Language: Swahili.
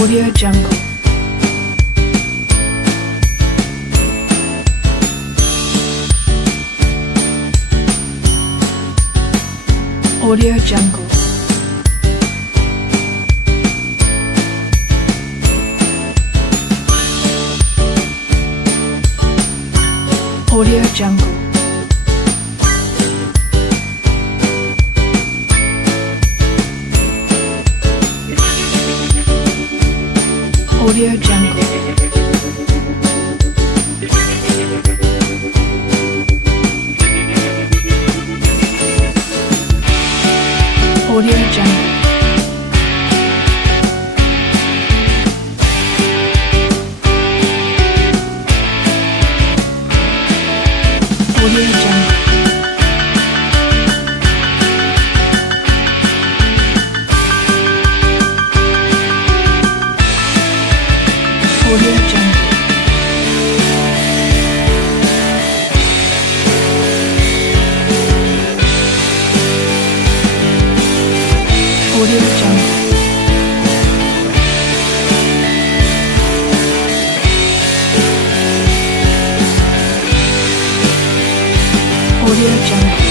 Audio Jungle. Audio Jungle. Audio Jungle. Audio Jungle. Audio Jungle. Audio Jungle. Audio Jungle. Audio Jungle. Audio Jungle.